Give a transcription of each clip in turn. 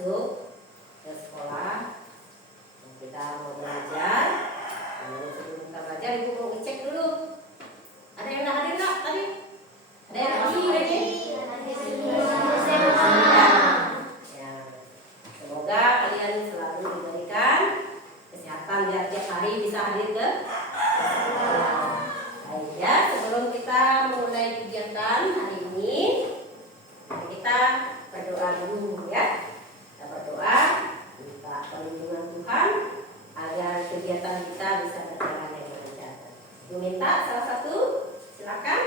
masuk ke sekolah, kita mau belajar. Lalu sebelum kita belajar, ibu mau ngecek dulu. Ada yang udah hadir nggak tadi? Ada yang hadir? Ya. Semoga kalian selalu diberikan kesehatan biar tiap hari bisa hadir ke sekolah. Baik ya, sebelum kita mulai kegiatan hari ini, mari kita berdoa dulu ya. Kita berdoa, minta perlindungan Tuhan agar kegiatan kita bisa berjalan dengan lancar. Minta salah satu, silakan.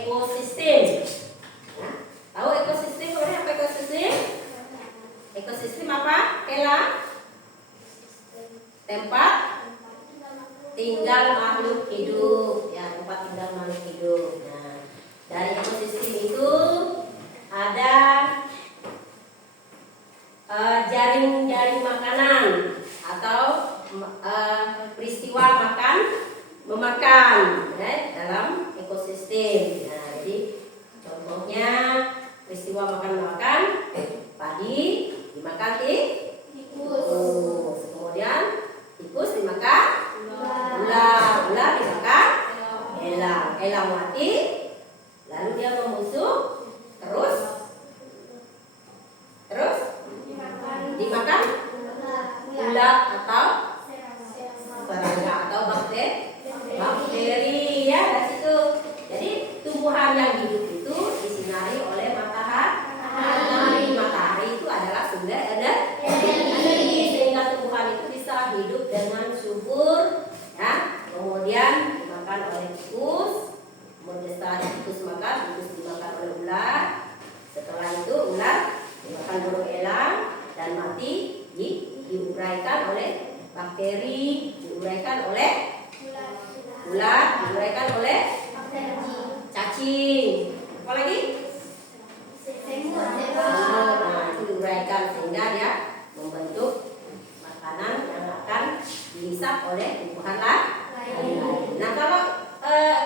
ekosistem. Nah, tahu ekosistem? Kemudian apa ekosistem? Ekosistem apa? Ella? Tempat tinggal makhluk hidup. Ya, tempat tinggal makhluk hidup. Nah, dari ekosistem itu ada jaring-jaring makanan atau peristiwa makan memakan dalam ekosistem. Nah, jadi contohnya peristiwa makan padi dimakan tikus, kemudian tikus dimakan ular dimakan elang mati, lalu dia membusuk, terus dimakan ulat atau serangga atau bakteri ya dari situ. Jadi tumbuhan yang hidup itu disinari oleh matahari. Matahari itu adalah sumber energi sehingga tumbuhan itu bisa hidup dengan subur ya. Kemudian dimakan oleh tikus, kemudian setelah tikus makan, tikus dimakan oleh ular. Setelah itu ular dimakan burung elang dan mati diuraikan oleh bakteri, diuraikan oleh ulat, diuraikan oleh cacing. Apa lagi? Nah, itu diuraikan sehingga dia membentuk makanan yang akan dihisap oleh tumbuhan lain. Nah, kalau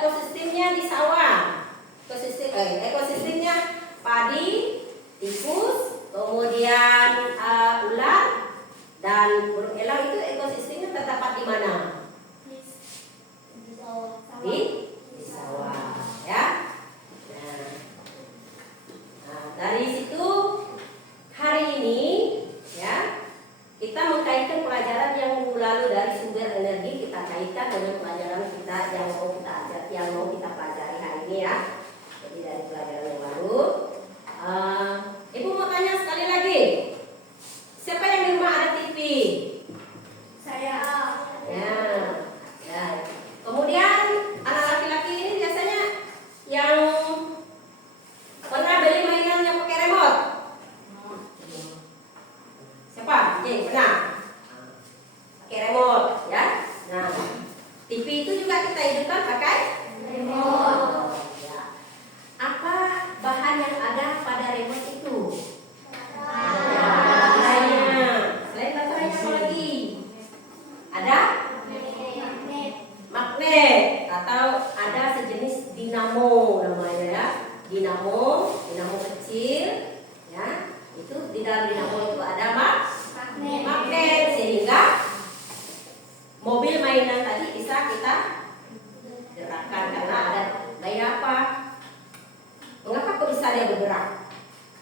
ekosistemnya di sawah, ekosistemnya padi, tikus, kemudian ular dan burung elang, itu ekosistemnya terdapat di mana? Di sawah ya. Nah, dari situ hari ini ya kita mengkaitkan pelajaran yang minggu lalu dari sumber energi, kita kaitkan dengan pelajaran kita yang mau kita pelajari hari ini ya. Jadi dari pelajaran yang lalu, Ibu mau tanya sekali lagi, siapa yang di rumah ada TV? Saya. Ya. Kemudian anak laki-laki ini biasanya yang pernah beli mainan yang pakai remote. Siapa? Pernah? Pakai remote ya. Nah, TV itu juga kita hidupkan pakai remote. Ya. Apa bahan yang ada pada remote itu? Baterainya. Selain baterainya apa lagi? Ada? Magnet atau ada sejenis dinamo namanya ya. Dinamo kecil ya. Itu di dalam dinamo itu ada magnet sehingga mobil mainan tadi bisa kita gerakkan karena ada gaya apa? Mengapa kok bisa dia bergerak?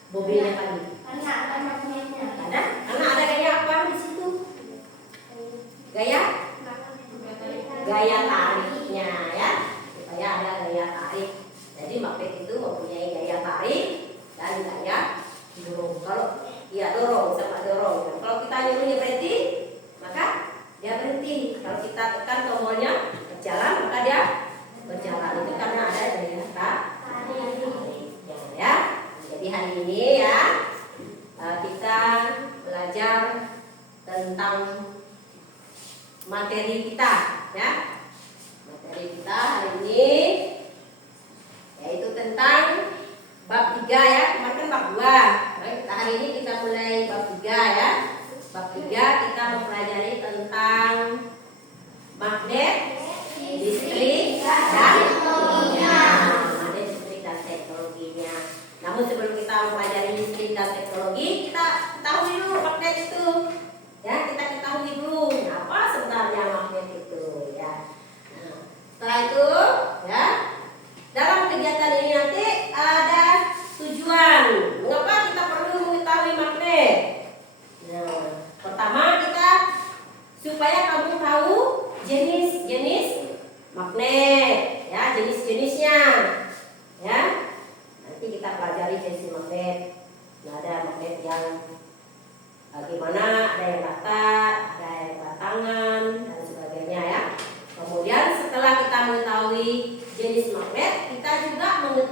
Mobilnya tadi. Karena ada magnetnya. Karena ada gaya apa di situ? Gaya tariknya ya. Supaya ada gaya tarik. Jadi magnet itu mempunyai gaya tarik dan gaya dorong. Kalau dorong sama dorong. Kalau kita nyuruhnya berhenti, maka dia berhenti. Kalau kita tekan tombolnya berjalan, maka dia berjalan. Itu karena ada gaya tariknya ya. Jadi hari ini ya kita belajar tentang materi kita ya. Materi kita hari ini yaitu tentang bab 3 ya. Kemarin bab 2. Hari ini kita mulai bab 3 ya. Bab 3 kita mempelajari tentang magnet, listrik dan teknologinya. Magnet, listrik dan teknologinya. Namun sebelum kita mempelajari listrik dan teknologi, kita ketahui dulu magnet itu. Ya, kita ketahui dulu apa sebenarnya magnet itu ya. Nah, setelah itu ya, dalam kegiatan ini nanti ada tujuan. Mengapa kita perlu mengetahui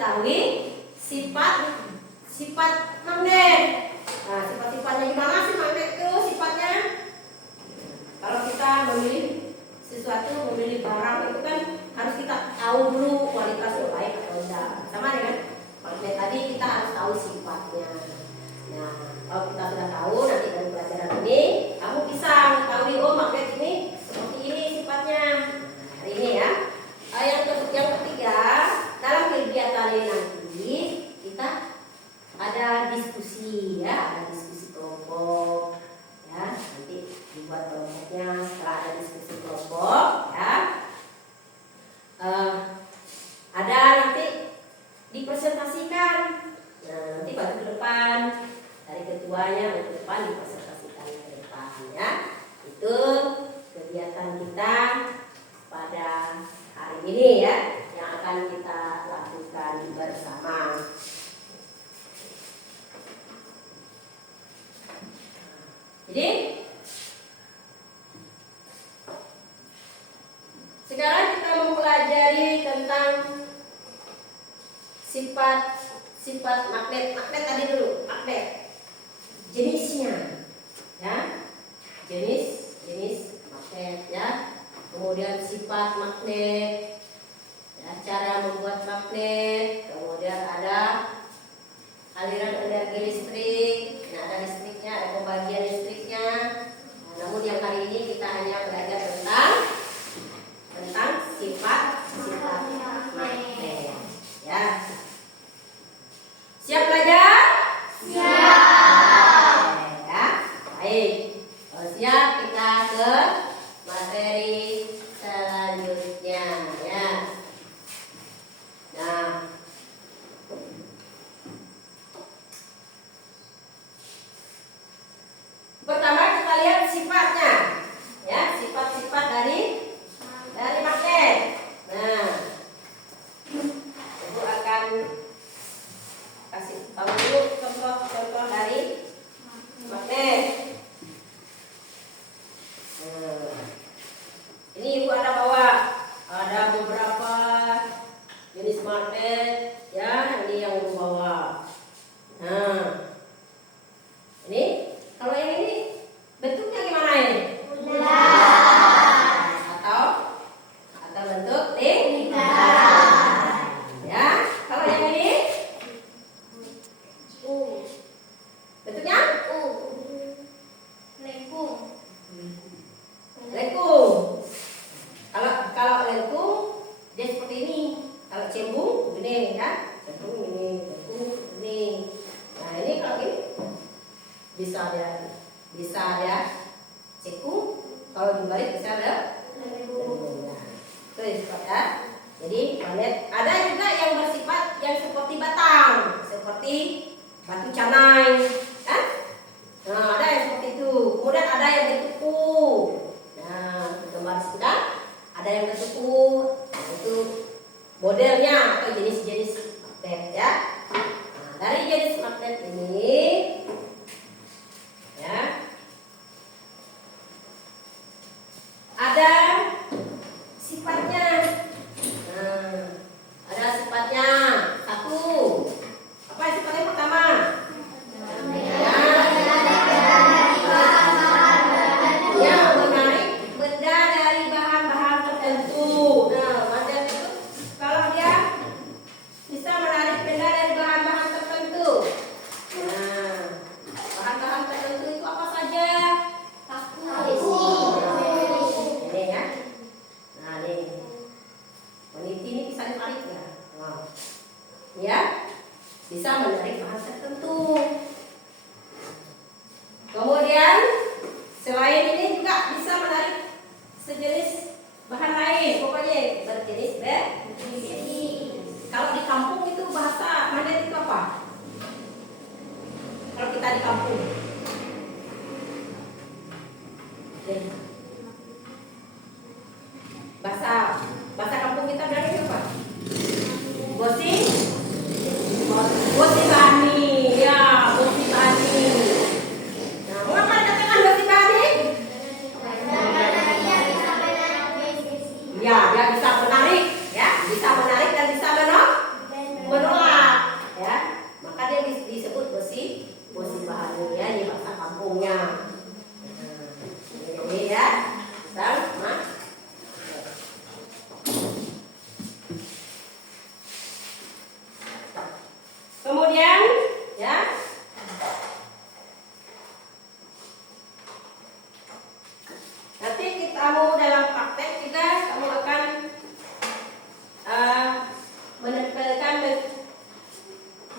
mengetahui sifat magnet. Nah, sifat-sifatnya gimana sih magnet itu sifatnya? Kalau kita memilih sesuatu, memilih barang itu kan harus kita tahu dulu kualitasnya baik atau enggak. Sama dengan magnet tadi kita harus tahu sifatnya. Nah, kalau kita sudah tahu nanti dari pelajaran ini kamu bisa mengetahui oh magnet ini seperti ini sifatnya. Nah, hari ini ya. Yang ketiga, dalam kegiatan ini nanti kita ada diskusi ya, ada diskusi kelompok ya. Nanti dibuat kelompoknya setelah ada diskusi kelompok ya. Ada nanti dipresentasikan. Nah, nanti baru ke depan dari ketuanya ke depan dipresentasikan ke depan ya. Itu kegiatan kita pada hari ini ya, yang akan kita lakukan bersama. Jadi sekarang kita mempelajari tentang sifat magnet. Magnet tadi dulu, magnet. Jenisnya ya. Jenis magnet ya. Kemudian sifat magnet, ya, cara membuat magnet, kemudian ada aliran energi listrik, nah, ada listriknya, ada pembagian listriknya. Nah, namun yang hari ini kita hanya belajar tentang sifat magnet, ya. Siap belajar? Siap. Ya, baik. Kalau siap kita ke materi selanjutnya ya. Nah, pertama kita lihat sifatnya ya, sifat-sifat dari magnet. Nah, Ibu akan kasih tahu dulu contoh-contoh dari magnet. Ini Ibu ada beberapa jenis magnet ya, ini yang Ibu bawa. Nah, ini kalau yang ini bentuknya gimana ini? Atau bentuk lingkaran. Ya, kalau yang ini bentuknya lengkung. Kalau lengkung dia seperti ini. Kalau cembung begini ya, cembung ini, lengkung ini. Nah, ini kalau ini bisa dia cekung. Kalau dibalik bisa ada lengkung. Nah, itu sifat ya. Jadi magnet ada juga yang bersifat yang seperti batang, seperti batu canai, kan? Nah, ada yang seperti itu. Kemudian ada yang bentuk U. Nah, gambar sudah ada yang bentuk U. Nah, itu modelnya atau jenis-jenis magnet ya. Nah, dari jenis magnet ini ya ada sifatnya. Nah, ada sifatnya. Satu, apa sifatnya pertama? Ya, menarik benda dari bahan-bahan tertentu. Nah, magnet itu kalau dia bisa menarik benda dari bahan-bahan tertentu. Nah, bahan-bahan tertentu itu apa saja? Ini ya. Nah, ini peniti ini bisa ditarik ya. Wow. Ya, bisa menarik bahan tertentu. Kemudian selain ini juga bisa menarik sejenis bahan lain, pokoknya berjenis Kalau di kampung itu bahasa magnet itu apa? Kalau kita di kampung, bahasa kampung kita bilangnya itu apa? Gosing bani, ya, gosing bani. Nah, mengapa dikatakan gosing bani? Ya, dia bisa menarik, ya, bisa menarik dan bisa menolak.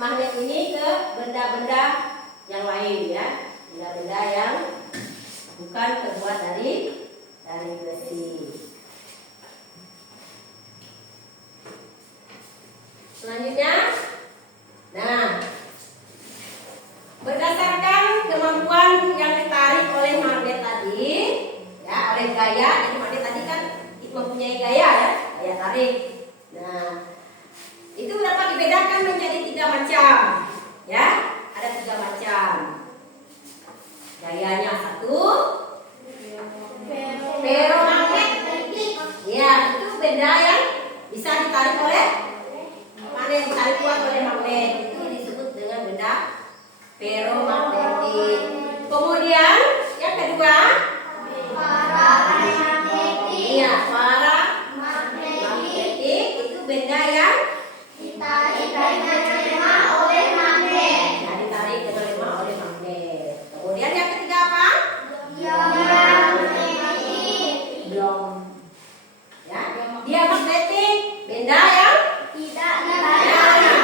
magnet ini ke benda-benda yang lain ya, benda-benda yang bukan terbuat dari besi. Selanjutnya, nah, berdasarkan kemampuan yang ditarik oleh magnet tadi, ya, oleh gaya. Jadi magnet tadi kan mempunyai gaya ya, gaya tarik. Nah, itu dapat dibedakan menjadi 3 macam, ya, ada 3 macam. Gayanya 1, ferromagnetik. Ya, itu benda yang bisa ditarik oleh magnet, ditarik kuat oleh magnet. Itu disebut dengan benda ferromagnetik. Kemudian yang kedua, iya, paramagnetik. Itu benda yang ditarik dengan lemah oleh magnet. Kemudian yang ketiga apa? Diamagnetik. Ya, diamagnetik, benda yang tidak ditarik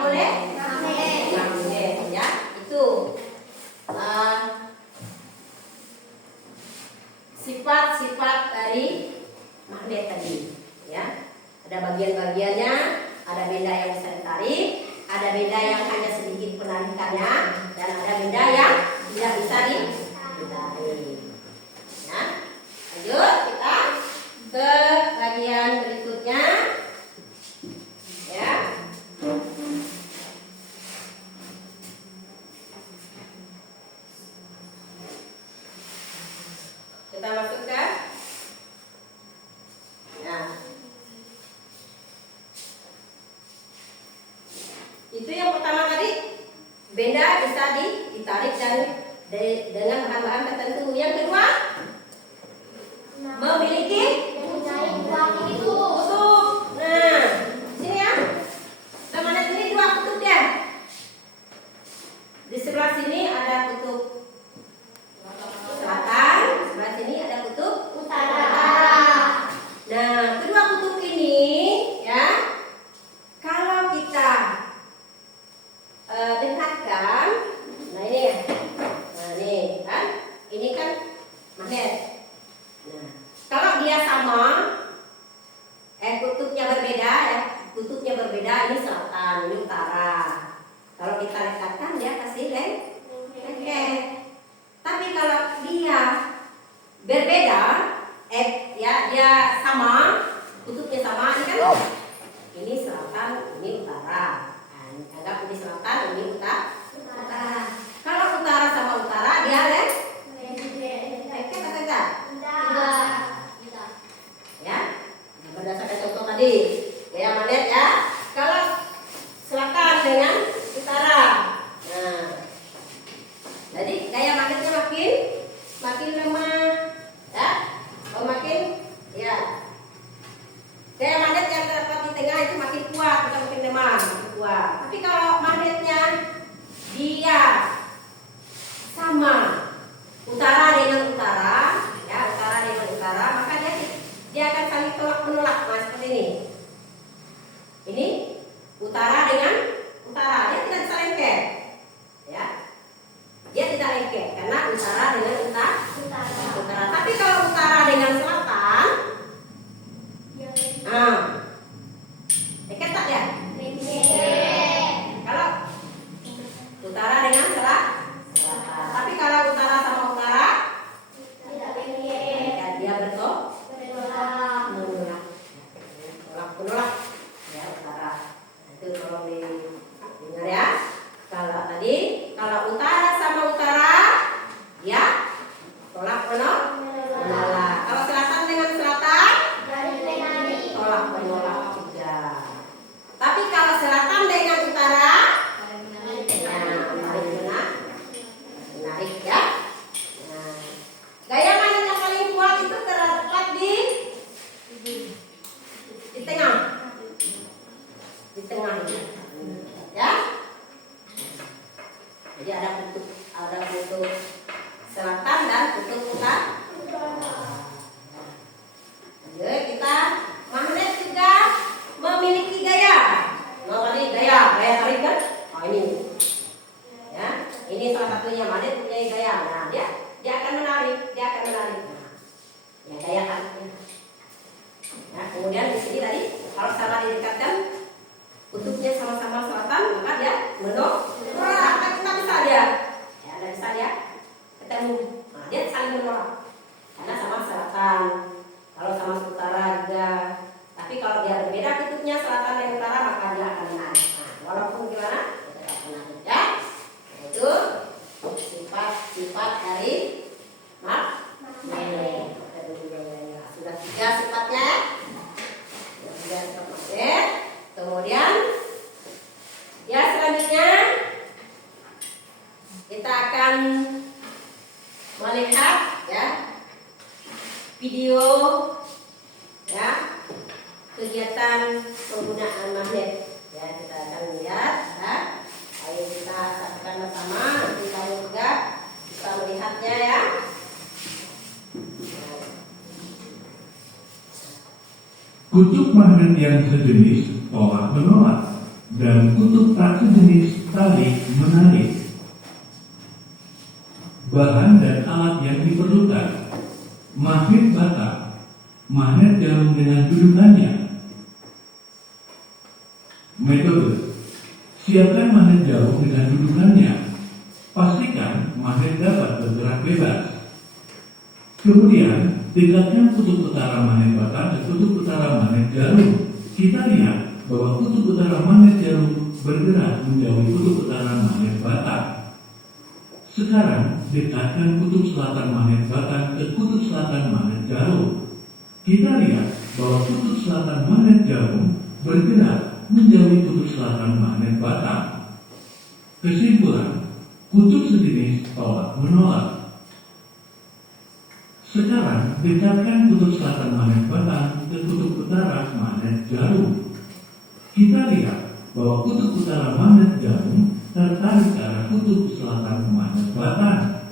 oleh magnet. Ya, itu sifat-sifat dari magnet tadi. Ya, ada bagian-bagiannya, ada benda yang bisa ditarik, ada benda yang hanya sedikit penarikannya, dan ada benda yang tidak bisa ditarik. Ya, lanjut kita ke bagian berikutnya. Ya, kita masuk ke itu yang pertama tadi, benda bisa ditarik dan dengan bahan-bahan tertentu. Yang kedua, memiliki kutub. Nah, sini ya. Nah, magnet ini 2 kutub ya. Di sebelah sini ada kutub selatan, sebelah sini ada kutub utara. Nah, kedua kutub ini ya, kalau kita dekatkan, nah ini ya, nah ini kan, ini kan magnet. Nah, kalau dia sama, kutubnya berbeda ya, kutubnya berbeda, ini selatan, ini utara. Kalau kita dekatkan dia pasti lengket. Tapi kalau dia berbeda, ya dia sama, kutubnya sama, ini kan, ini selatan, ini utara. Anggap ini selatan, ini utara. Kalau utara sama utara dia lengket atau enggak? Ya, nah, berdasarkan contoh tadi, gaya magnet ya. Kalau selatan dengan utara, nah, jadi gaya magnetnya makin lemah, ya. Kalau makin, ya, gaya magnet yang terdapat di tengah itu makin kuat, bukan makin lemah, makin kuat. Tapi kalau magnetnya dia sama, utara dengan utara, ya, utara dengan utara, maka dia akan saling tolak menolak. Nah, seperti ini. Ini utara dengan utara, dia tidak bisa lengket, ya. Dia tidak lengket karena utara dengan utara. Tapi kalau utara dengan selatan, nah, lengket tak ya? Kalau utara dengan selatan. Tapi kalau utara sama utara, ya, dia menolak, ya, utara. Itu tolong didengar ya. Kalau tadi, kalau utara sama utara, ya, tolak menolak. Kalau selatan dengan selatan, tolak menolak juga. Tapi kalau selatan dengan utara, menarik ya. Nah, gaya magnet yang paling kuat itu terletak di tengah. Di tengah ini. Ya. Jadi ada kutub selatan dan kutub utara. Jadi kita magnet juga memiliki gaya. Gaya. satunya magnet punya gaya. Nah, dia akan menarik, Nah, ya gaya kan. Nah, kemudian di sini tadi kalau sama didekatkan kutubnya sama-sama selatan, maka dia menolak. Kita bisa dia, ya nggak bisa dia ketemu. Nah, dia saling menolak karena sama selatan. Kalau sama utara juga. Tapi kalau dia berbeda kutubnya selatan dan utara, maka dia akan menarik. Nah, walaupun gimana, dia tetap menarik ya. Nah, itu sifat dari magnet. Sudah 3 sifatnya. Sudah 3 sifat magnet. Kemudian ya selanjutnya kita akan melihat ya video ya kegiatan penggunaan magnet. Ya, kita akan lihat ya. Ayo kita saksikan bersama, nanti kamu juga bisa melihatnya ya. Kutub magnet yang sejenis tolak menolak dan kutub tak sejenis tarik menarik. Bahan dan alat yang diperlukan: magnet bata, magnet jarum dengan dudukannya. Metode: siapkan magnet jarum dengan dudukannya. Pastikan magnet dapat bergerak bebas. Kemudian, dekatkan kutub utara magnet bata dan kutub utara magnet jarum. Kita lihat bahwa kutub utara magnet jarum bergerak menjauhi kutub utara magnet bata. Sekarang, dekatkan kutub selatan magnet bata ke kutub selatan magnet jarum. Kita lihat bahwa kutub selatan magnet jarum bergerak menjauhi kutub selatan magnet bata. Kesimpulan, kutub sejenis tolak menolak. Sekarang, dekatkan kutub selatan magnet bata ke kutub utara magnet jarum. Kita lihat bahwa kutub utara magnet jarum tertarik ke arah kutub selatan magnet bata.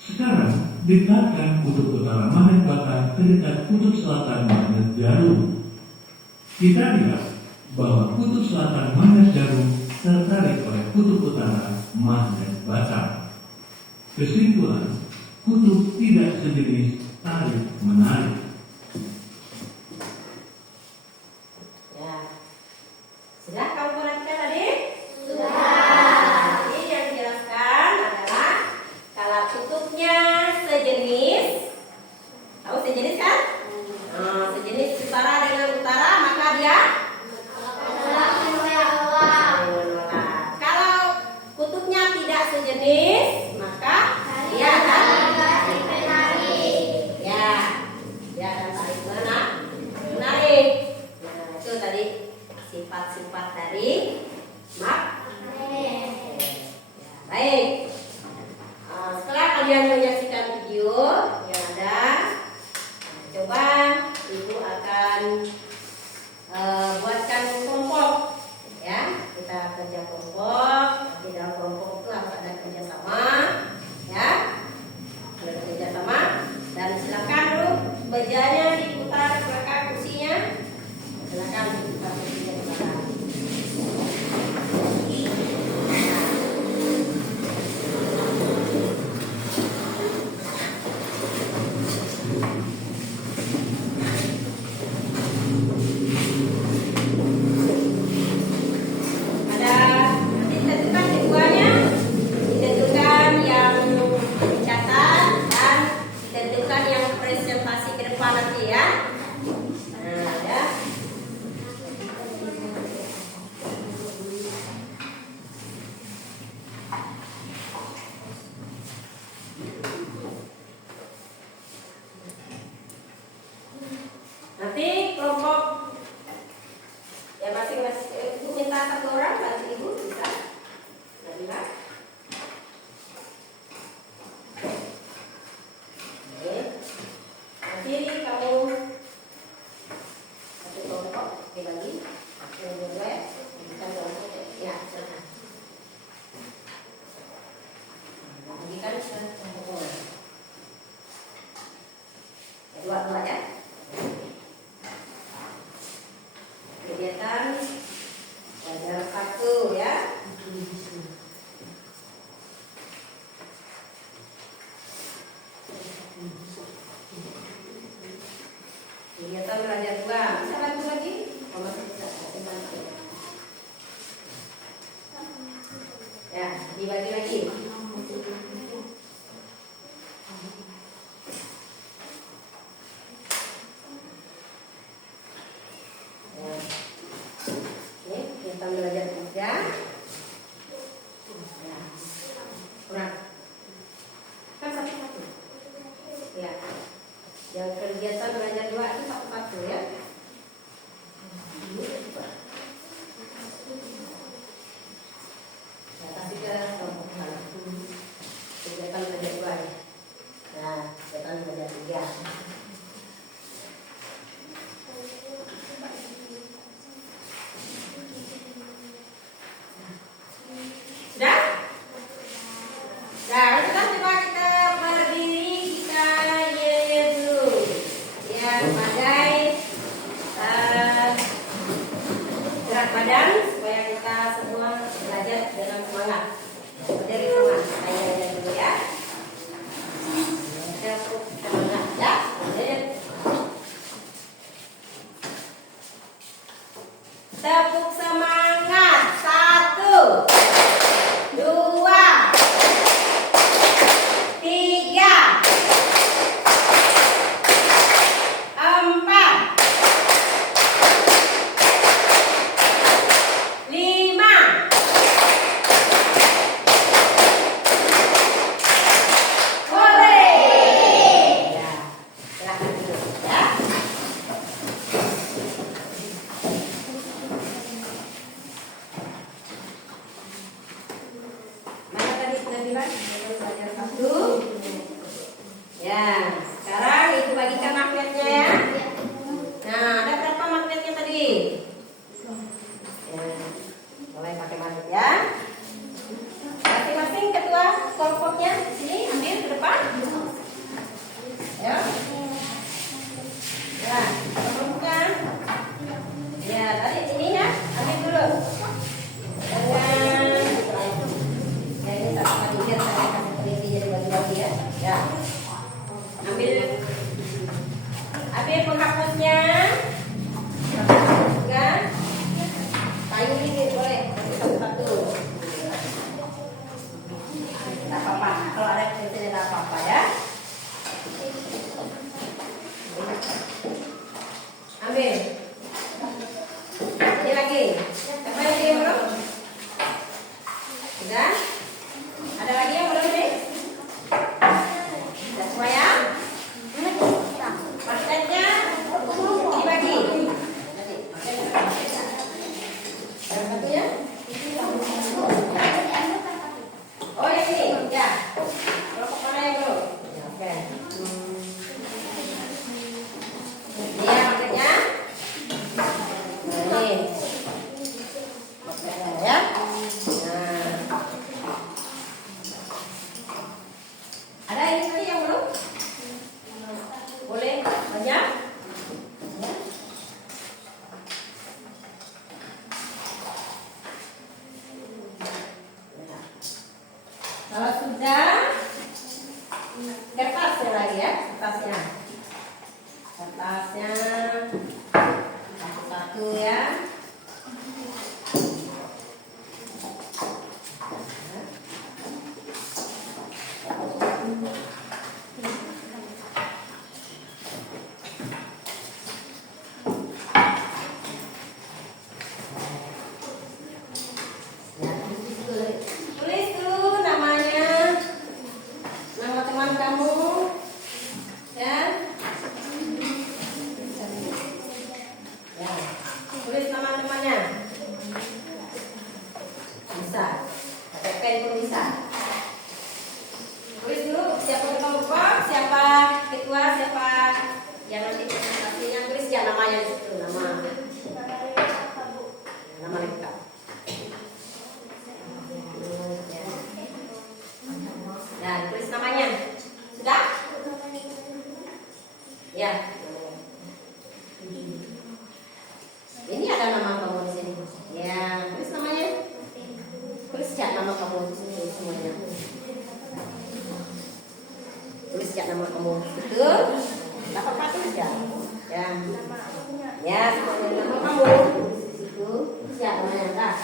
Sekarang, dekatkan kutub utara magnet bata ke dekat kutub selatan magnet jarum. Kita lihat bahwa kutub selatan magnet jarum tertarik oleh kutub utara magnet bata. Kesimpulan, kutub tidak sejenis tarik menarik. Ya. Sudah kamu perhatikan tadi? Sudah. Jadi yang dijelaskan adalah kalau kutubnya sejenis, tahu sejenis kan? Nah, sejenis utara dengan utara, maka dia menolak. Kalau kutubnya tidak sejenis, maka dia akan ya, dia akan tarik menarik. Nah, itu tadi sifat-sifat dari magnet. Ya, baik. Setelah kalian menyaksikan video yang ada, coba ibu akan buatkan kelompok. Ya, kita kerja kelompok. Di dalam kelompok itu harus ada kerjasama. Ya, ada kerjasama. Dan silakan dulu mejanya diputar ke belakang, kursinya. Silakan diputar kursinya ke belakang. Ada nanti ditentukan keduanya, ditentukan yang dicatat dan ditentukan yang presentasi ke depan nanti ya. Nah, ya. Nanti kelompok ya masing-masing ibu minta satu orang bantu ibu bisa. Nabila. Oke. Nanti kamu satu kelompok dibagi. Yang dua ya. Kita kelompok ya. Silakan. Bagikan ke kelompok. Dua-dua ya. Kegiatan belajar satu ya. Dibagi lagi. Ini kita belajar 3. Kurang. Kan satu-satu. Ya. Yang kegiatan belajar 2 itu satu-satu ya. Ya, kasih ke kelompok sana. Kegiatan belajar 2 ya. Nah, kegiatan belajar 3. Sudah? Nah, sekarang coba kita berdiri, kita ye dulu. Ya, sebagai gerak badan supaya kita semua belajar dengan semangat. Berdiri semua. Saya ye dulu ya. Tepuk semangat ya. Tepuk semangat. 1, 2, 3, 4, 5, 6. Ya, silahkan duduk ya. Mana tadi sudah bilang belajar 1. Ya, sekarang ibu bagikan magnetnya ya. Nah, ada berapa magnetnya tadi? Ya, mulai pakai magnet ya. Masing-masing ketua kelompoknya di sini ambil ke depan. Ya. Ya, kelompoknya. Ya, tadi ini ya, ambil dulu. Jangan. Ya, ini satu kali biar saya kasih teliti jadi bagi-bagi ya. Ya. Ambil penghapusnya. Penghapus juga. Kayu ini boleh satu-satu. Tidak apa-apa. Kalau ada pensil tidak apa-apa ya. Ambil. Ini lagi. Siapa yang belum? Sudah? Ada lagi yang belum ini? Sudah semua ya? Magnetnya dibagi. Yang satunya? Oh, yang ini. Ya. Kelompok mana yang belum? Ya, oke. Ini ya magnetnya. Nah, ini. Magnetnya ya. Nah. Ada ini tadi yang belum? Boleh banyak? Ya. Kalau sudah, kertasnya lagi ya, kertasnya. Kertasnya satu-satu ya. Tulis dulu namanya, nama teman kamu, ya. Ya, tulis nama temannya. Bisa, pakai pen pun bisa. Tulis dulu siapa kelompok, siapa ketua, siapa yang nanti presentasinya, tulis ya namanya di situ, nama lengkap. Nah, tulis namanya. Sudah? Ya. Ini ada nama kamu di sini. Ya, tulis namanya. Tulis ya nama kamu di sini semuanya. Tulis ya nama kamu. Betul? Dapat apa tulis ya? Ya. Ya, semuanya nama kamu. Tulis di situ. Tulis ya namanya. Dah.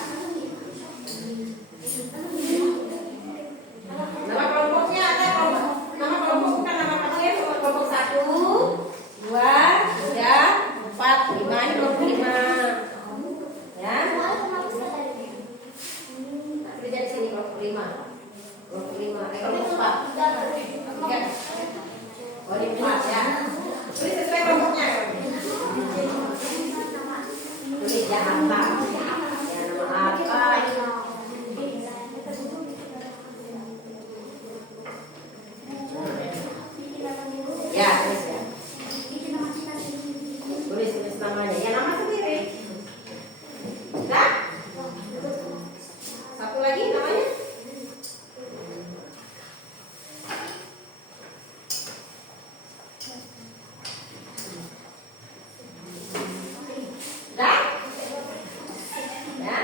Ya.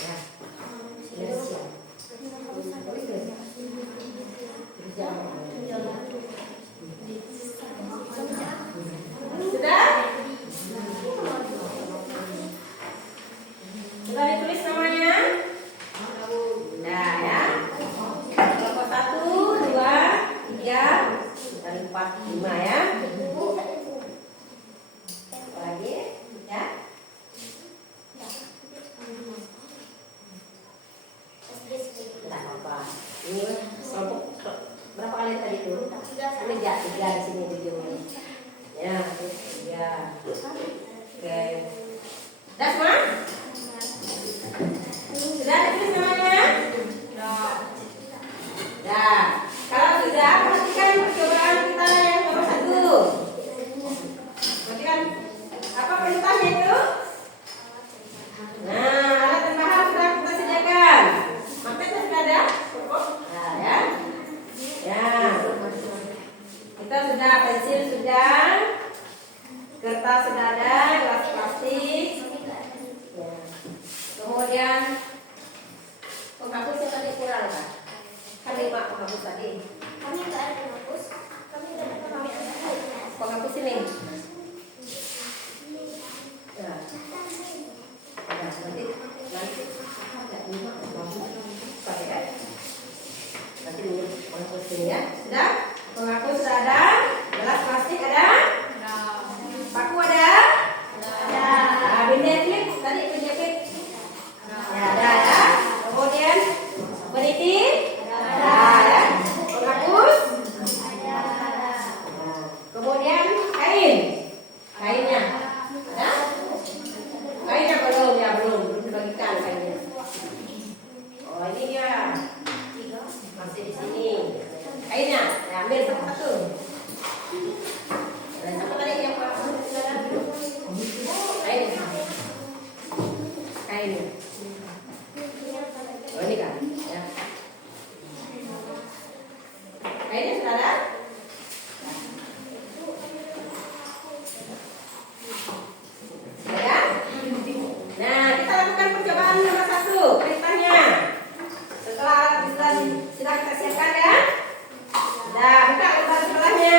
Ya. Sudah siap. Sudah? Sudah ditulis namanya? Nah ya. Kelompok 1, 2, 3, dan 4, 5 ya. Lagi ya. Tidak apa-apa. Ini kelompok berapa kali tadi tuh? 3 di sini videonya. Ya, 3. Oke. Dah semua? Sudah ditulis namanya? Nah, kalau sudah, perhatikan percobaan kita yang nomor 1. Perhatikan apa perintahnya itu? Nah, alat dan bahan sudah kita sediakan. Magnetnya sudah ada? Nah, ya. Ya. Kita sudah, pensil sudah, kertas sudah ada, gelas plastik. Ya. Kemudian penghapus yang tadi kurang kan? Kan 5 penghapus tadi. Kami nggak ada penghapus. Kami nggak ada penghapus. Penghapus ini. Nah, nanti ada 5 penghapus. Pakai kan? Nanti dulu penghapus ini ya. Sudah? Penghapus sudah ada. Gelas plastik ada. Paku ada. Nah, penjepit tadi penjepit. Ya, ada ya. Kemudian peniti. Ada ya. Penghapus. Nah, kemudian kain. Kainnya ada. Kainnya belum ya, belum dibagikan kainnya. Oh, ini dia. Masih di sini. Kainnya, ya, ambil satu-satu. Nah, siapa tadi yang kain. Kain. Oh, ini kan. Ya. Kainnya sudah ada? Ya. Nah, kita lakukan percobaan nomor 1. Perintahnya. Setelah alat sudah kita siapkan ya. Nah, buka lembar sebelahnya.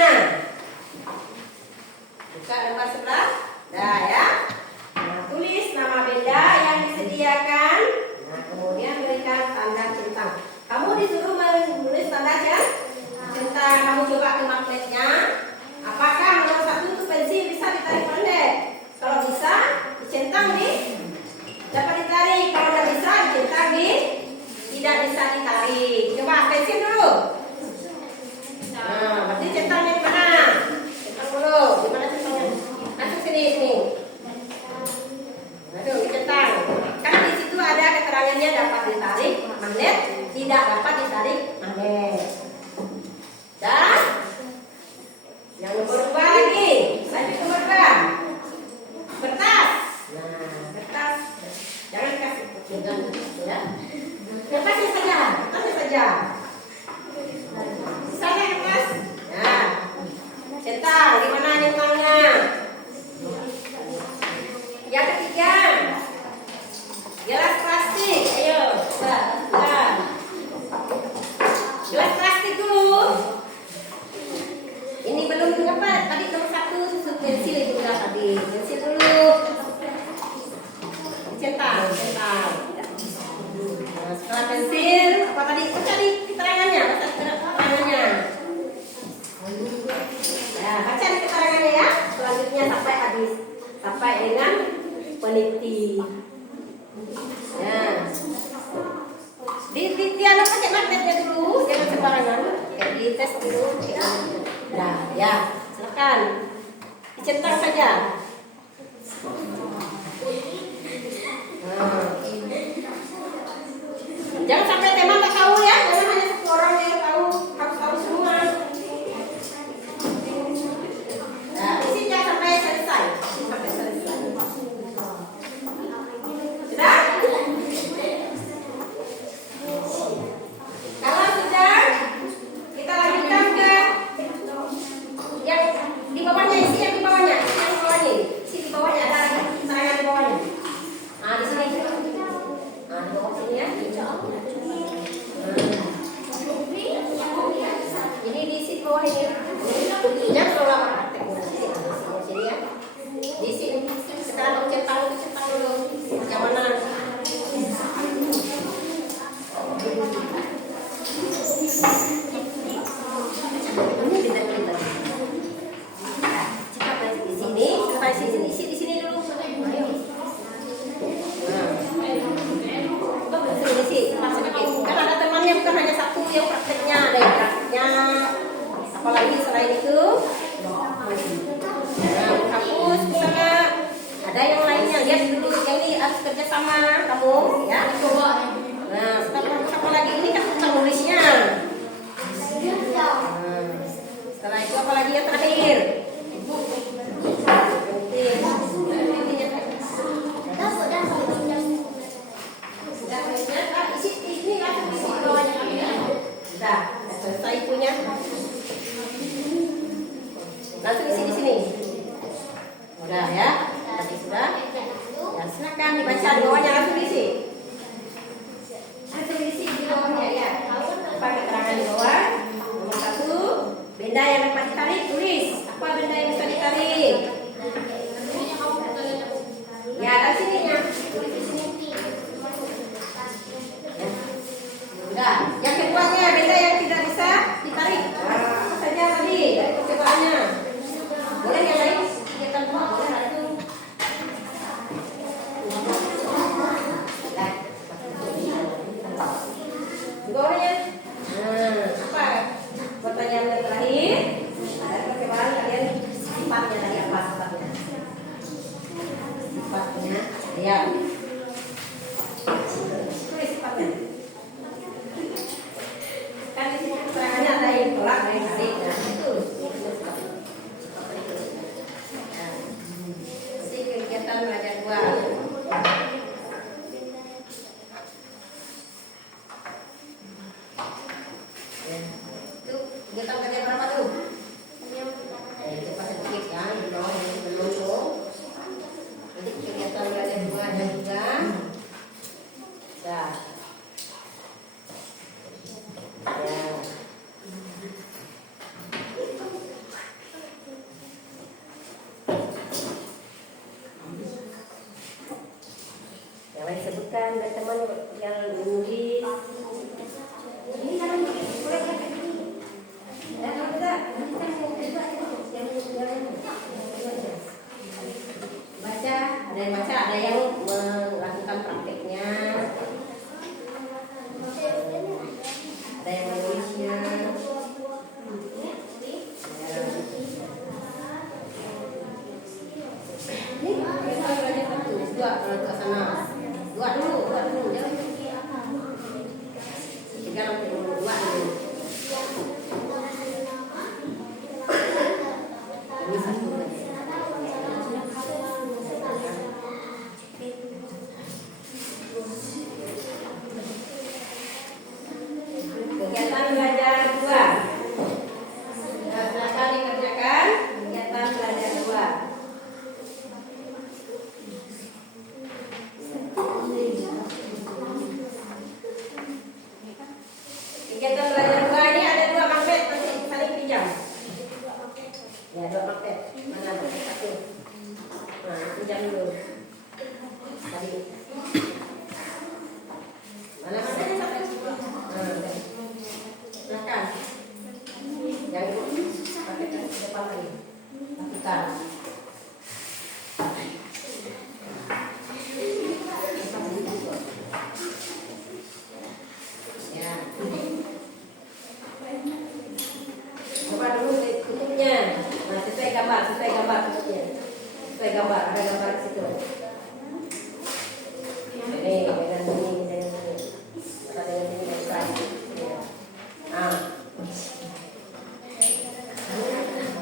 Buka lembar sebelah. Nah, ya. Nah, tulis nama benda yang disediakan. Nah, kemudian berikan tanda centang. Kamu disuruh menulis tanda centang. Kamu coba ke magnetnya. Apakah nomor 1 itu pensil bisa ditarik pendek? Kalau bisa, dicentang nih. Dapat ditarik. Kalau tidak bisa, dicentang nih. Tidak bisa ditarik. Coba pensil dulu. Nah, berarti centangnya di mana? Centang dulu. Di mana centangnya? Masuk sini. Aduh, dicentang. Kan di situ ada keterangannya dapat ditarik magnet, tidak dapat ditarik magnet. Dan yang nomor 2 lagi. Lanjut nomor 2. Kertas. Nah, kertas. Jangan kasih pegangan ya. Kertasnya saja. Sana kertas. Nah, centang. Di mana centangnya? Yang ketiga, gelas plastik. Ayo, kita. Gelas plastik dulu. Ini belum apa? Tadi nomor 1 susun pensil itu udah tadi. Pensil dulu. Centang. Nah, setelah pensil, apa tadi? Tadi keterangannya. Nah, baca keterangannya ya. Selanjutnya sampai habis. Sampai dengan peniti. Nah, di pakai magnetnya dulu, jangan sembarangan. Dites dulu. Nah, ya, silakan dicentang saja. Nah. Jangan sampai teman tak tahu ya, jangan hanya satu orang yang tahu, harus tahu semua. Nah, isinya sampai selesai. Sudah? Kalau sudah, kita lanjutkan ke yang di bawahnya, isi yang di bawahnya. isi di sini dulu. Isi, kan ada temannya bukan hanya satu yang prakteknya, ada yang prakteknya. Apalagi selain itu, hapus misalnya. Ada yang lainnya, lihat dulu yang ini harus kerja sama kamu, ya. Nah, apa lagi ini kan tentang nulisnya. Setelah itu apa lagi yang terakhir? Sudah selesai punya. Langsung isi di sini. Udah ya, tadi sudah. Ya silakan dibaca di bawahnya, langsung isi. Langsung isi di bawahnya ya. Apa keterangan di bawah? Nomor 1, benda yang dapat ditarik, tulis. Apa benda yang bisa ditarik? Ya, ada sininya. Tulis di sini. Ya. Udah. Yang keduanya, benda yang tidak bisa ditarik. Nah, apa saja tadi dari percobaannya? Boleh yang lain? Kegiatan dua, boleh ada itu. Di bawahnya. Nah, apa? Pertanyaan yang terakhir. Dari percobaan kalian sifatnya tadi apa sifatnya? Sifatnya, ya. Tulis sifatnya. Kan di sini keterangannya ada yang tolak, ada yang tarik. Nah, itu. Jadi kegiatan belajar dua. Ya. Itu kegiatan belajar berapa tuh? Cepat sedikit ya, di bawah yang belum tuh. Jadi kegiatan belajar dua ada juga. Nah. Ya. Yang lain sebutkan dari teman yang menulis. Ini kan boleh pakai ini. Dan kalau tidak, nanti kan mau coba yang baca, ada yang baca, ada yang melakukan prakteknya. Ada yang menulisnya. Ini kita belajar satu, dua ke sana. Dua dulu, jangan. Tiga sampai dua dulu. Ini satu lagi. Kegiatan belajar dua. Nah, silakan dikerjakan kegiatan belajar dua. Kegiatan belajar dua ini ada dua magnet, nanti saling pinjam. Ya, dua magnet. Mana magnet satu? Nah, pinjam dulu. Tadi. Mana magnetnya satu? Nah, silakan. Yang ini pakai ke depan lagi. Lakukan. Ya. Coba dulu kutubnya. Nah, sesuai gambar kutubnya. Sesuai gambar, ada gambar di situ. Ini dengan ini. Ada dengan ini bisa. Ya. Nah.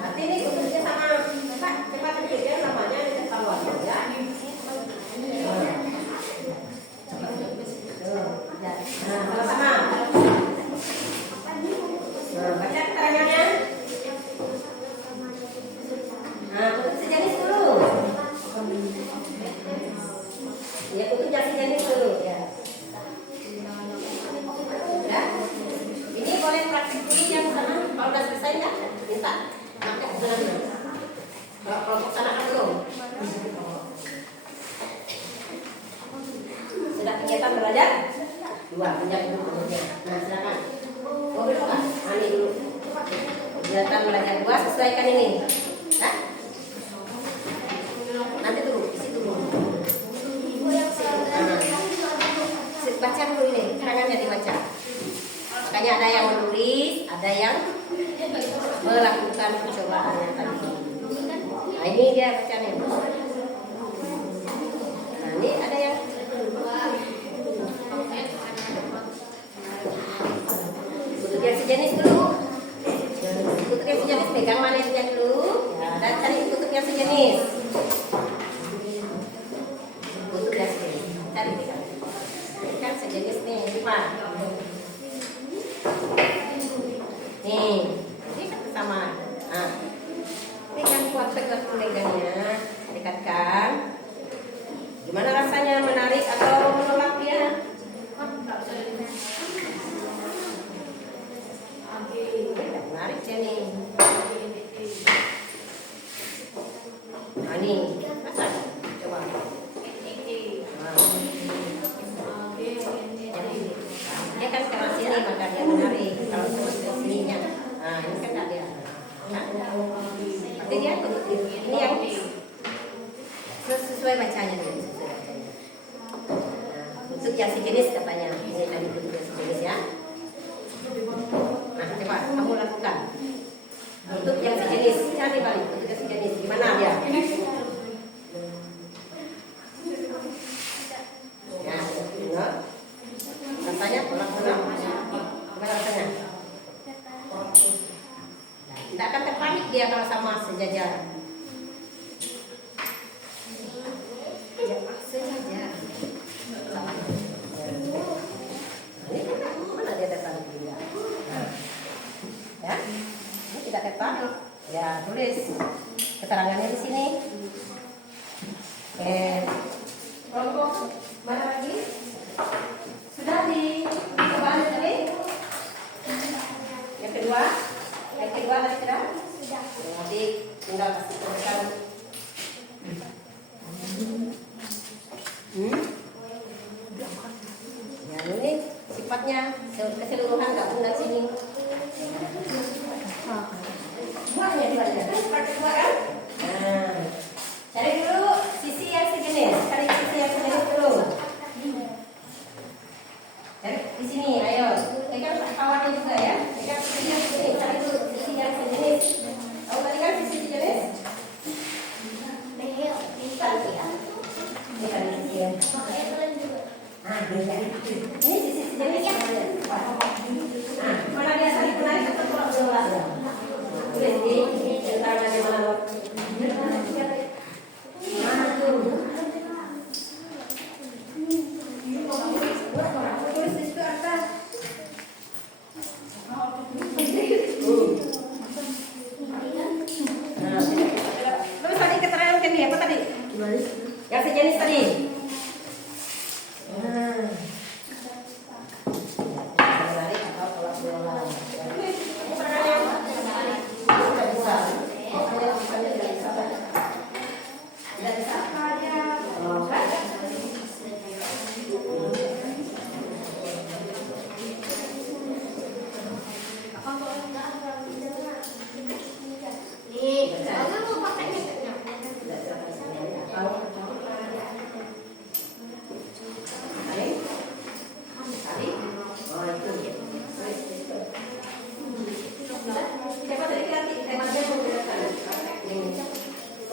Arti ini kutubnya sama. Cepat sedikit ya namanya di bawah ya. Nah, sama-sama. Nah, baca keterangannya. Nah, kutub sejenis dulu. Ya, kutub sejenis dulu ya. Ya. Ini boleh praktik tulis yang sana. Kalau udah selesai nggak? Minta. Praktik sana. Kalau kelompok sana kan belum. Sudah kegiatan belajar? Dua, pinjam dulu. Nah, silakan. Oh, dulu kan? Ini dulu. Kegiatan belajar dua, sesuaikan ini. Hah? lakukan percobaannya tadi. Nah, ini dia bacanya. Nah, ini ada yang kutub yang sejenis dulu. Kutub yang sejenis pegang manisnya dulu. Ya, dan cari kutub yang sejenis. Kutub yang sejenis. Cari pegang. Kan sejenis nih, lipat. Nih, ini kan sama. Nah, pegang kuat tegak megangnya, dekatkan. Gimana rasanya, menarik atau menolak dia? Menarik ya nih. Nah, nih, masa? Coba. Nah. Dia kan ke sini maka dia menarik. Kalau terus ke sininya, nah ini kan tak dia. Nah, berarti dia ini yang sesuai bacanya nih, sesuai bacanya. Nah, kutub yang sejenis katanya. Ini tadi kutub yang sejenis ya. Nah, coba kamu lakukan. Kutub yang sejenis, cari balik kutub yang sejenis. Gimana dia? Ya, tengok. Rasanya tolak-tolak. Gimana rasanya? Tidak akan terpanik dia kalau sama sejajar. Sejajar. Mana dia terpanik dia? Ya, ini tidak terpanik. Ya, tulis keterangannya di sini. Kelompok mana lagi? Sudah di cobaan tadi? Yang kedua tadi sudah? Nanti tinggal kasih tulisan. Ya, ini sifatnya keseluruhan gabungan sini. Semuanya dibaca. Sifat kedua kan? Nah, cari dulu sisi yang sejenis. Cari sisi yang sejenis dulu. Di sini, ayo. Pegang kawannya juga ya. Pegang sisi yang sejenis. Cari dulu sisi yang sejenis. Tahu tadi kan sisi sejenis? Ini kan sisi yang. Nah, ini sisi sejenis. Nah, mana dia saling menarik atau tolak-tolak? Tulis di centangannya mana? Terus tadi keterangan kan apa tadi? Yang sejenis tadi. Menarik atau tolak-tolak. Tidak bisa. Tidak bisa. Oh, kan?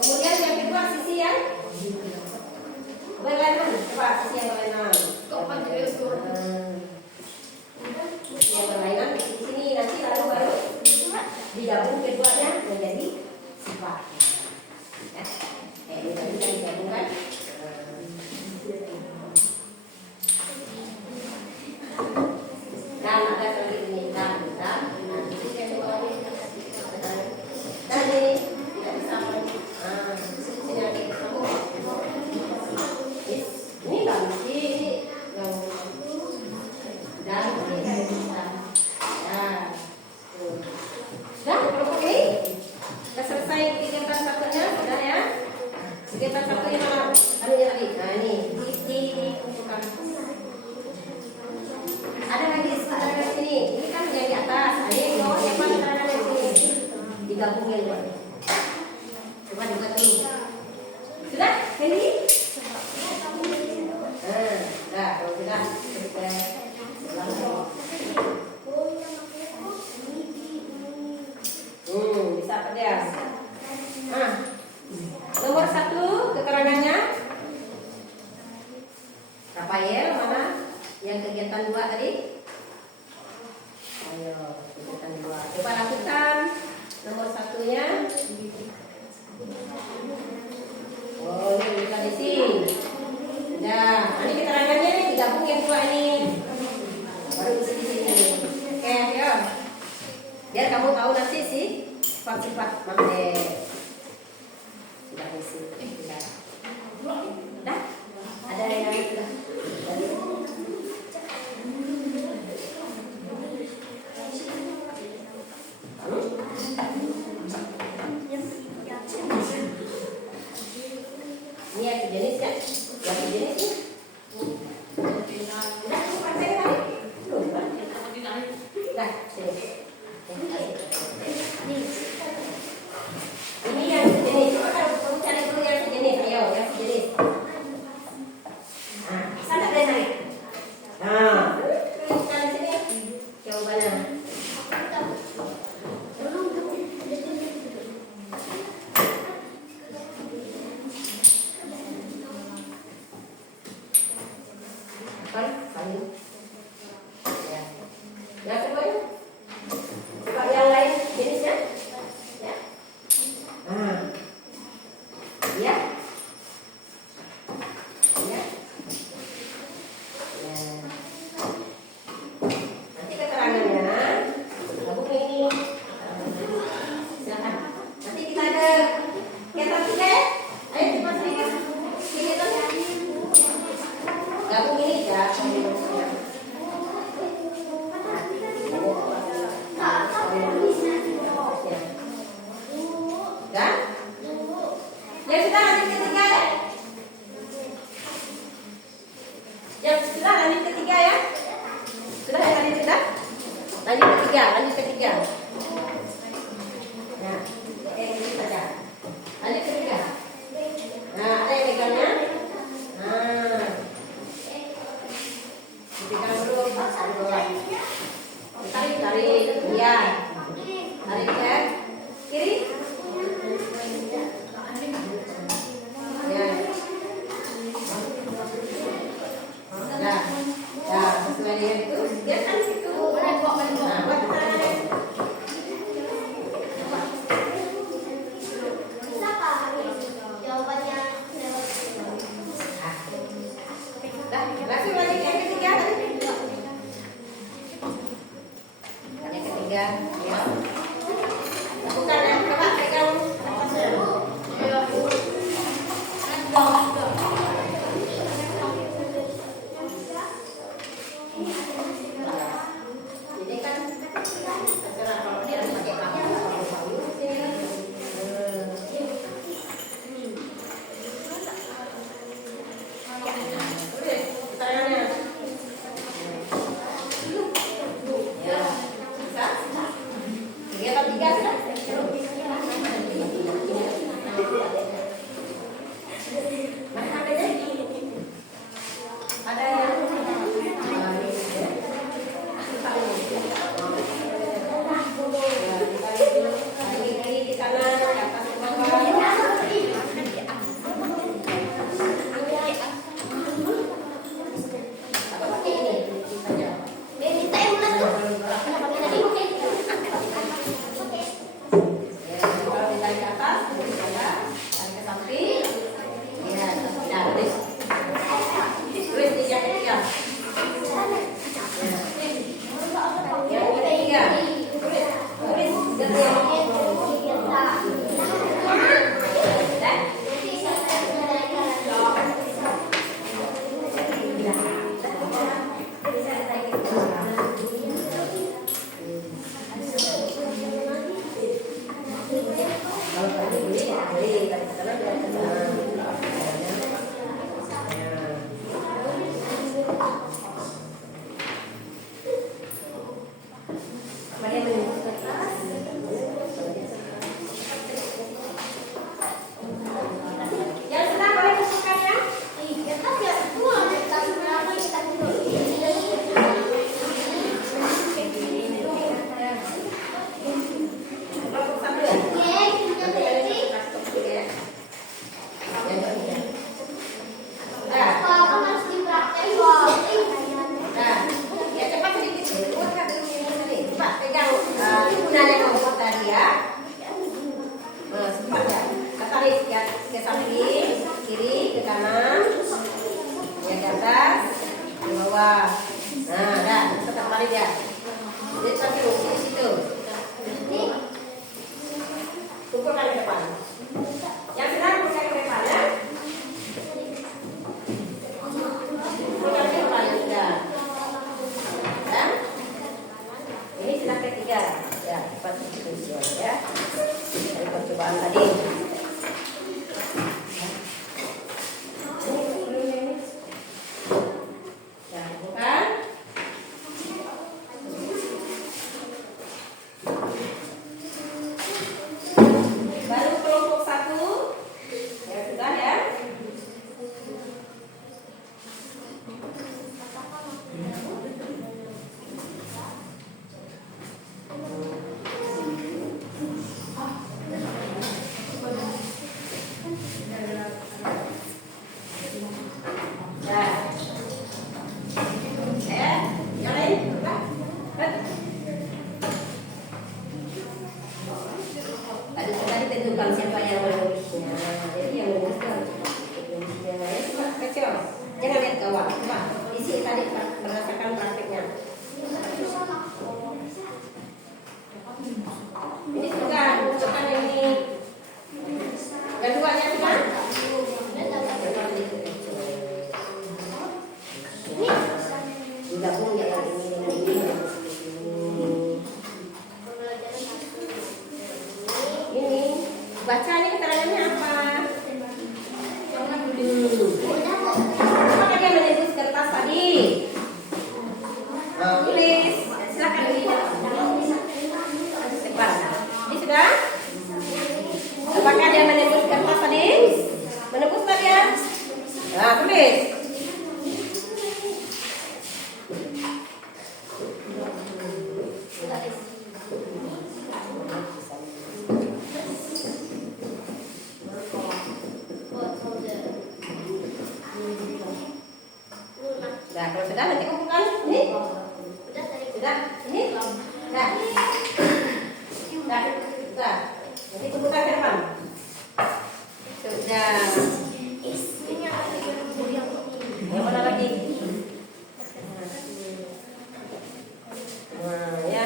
Kemudian yang kedua sisi yang berlainan. Coba sisi yang berlainan. Sisi yang berlainan di sini nanti lalu baru digabung keduanya menjadi sifat. Ya. Ini tadi kan digabungkan. Dan ada lagi ini dan. Dan ini tidak bisa sini lagi kamu. Ini kan ini dan ini bisa. Ya. Sudah kelompok ini sudah selesai kegiatan satunya sudah ya. Kegiatan satunya mana? Anunya tadi. Nah ini dikumpulkan. Ada lagi keterangan sini. Ini kan yang di atas. Ada yang di bawah yang mana keterangan yang sini? Digabungin buat. Coba dibuat dulu. Sudah? Ready? Nah, kalau sudah kita langsung. Bisa Yang kegiatan 2 tadi? Ayo, kegiatan 2. Coba lakukan. Nomor 1-nya. Oh, ini buka di sini. Nah, ini keterangannya nih digabung yang 2 ini. Baru isi di sini. Oke, ayo. Biar kamu tahu nanti sih sifat-sifat magnet. Sudah isi. Sudah. Sudah? Ada yang sudah? Ini yang sejenis ya? Yang sejenis nih? Udah, kamu pakai tadi? Belum, kan? Udah, sini. Ini yang sejenis. Coba kamu cari dulu yang sejenis. Ayo, yang sejenis. Nah, bisa nggak kalian cari? Nah, cari sini. Jawabannya. Kan, saling. Ya. Yang kedua, coba yang lain jenisnya. Ya. Nah. Ya. Ya. Ya. Nanti keterangannya gabung ini. Silakan. Nanti kita ada kegiatan 3 ya. Ayo cepat sedikit. Sini tuh. Gabung ini ya. Dan yang sudah lanjut ketiga ya. Yang sudah lanjut ketiga ya. Sudah yang lanjut sudah. Lanjut ketiga. Nah, ini saja. Lanjut ketiga. Nah, ada yang pegangnya. Nah, dipegang dulu. Tarik, iya. Tarik ya. Kiri. Ya. Nah, sesuai dengan itu, biarkan situ. Nah, buat keterangannya. Jawabannya Dah, langsung lanjut yang ketiga tadi. Yang ketiga, ya. Lakukan ya, coba pegang nafasnya. Ini kan acara kalau dia pakai kamu sini. Udah, keterangannya. Adit ya. Adit nanti di situ. Kumpulkan ke depan. Yang sedang kumpulkan ke depan ya. Kumpulkan ke depan sudah. Dan ini sudah ketiga. Ya, cepat itu ya. Dari percobaan tadi. Ya, bukan? Baru kelompok 1. Ya sudah ya. Tadi tentukan siapa yang menulisnya. Jadi yang menulisnya kecil. Jangan lihat gawat. Coba isi tadi berdasarkan prakteknya. Ini sudah bukan ini. Keduanya sudah. Gabung ya yang ini dengan ini. Ini baca ini keterangannya apa? Apakah dia menembus kertas tadi? Tulis. Silakan dilihat. Tepat. Ini sudah? Apakah dia menembus kertas tadi? Menembus tadi ya? Nah, tulis. Nah, kalau sudah nanti kumpulkan ini. Sudah, ini. Nah, sudah. Nanti kumpulkan ke depan. Sudah. Yang mana lagi? Nah, ya.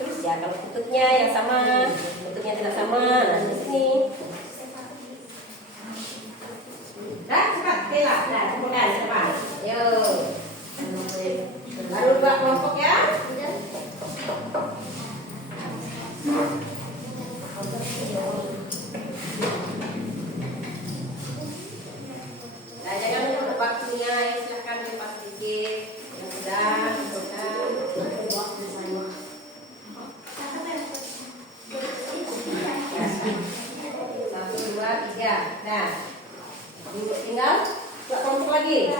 Terus ya kalau tutupnya yang sama, tutupnya tidak sama. Nah, di sini. Nah, cepat, Bella. Nah, kumpulkan ke depan. Yuk. Baru 2 kelompok ya. Nah, jangan lupa waktunya ya, silakan cepat sedikit. Sudah, sudah. 1, 2, 3. Nah, tinggal 2 kelompok lagi.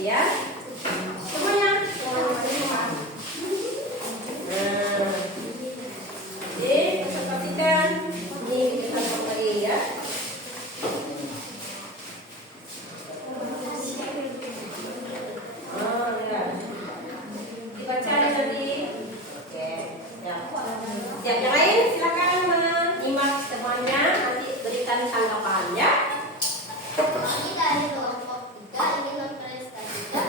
Ya, semuanya. Jadi presentasikan ini kita kembali ya. Ya. Dibaca tadi. Oke. Ya. Yang lain silakan menyimak semuanya, nanti berikan tanggapan ya. Ini dari kelompok 3 ingin mempresentasikan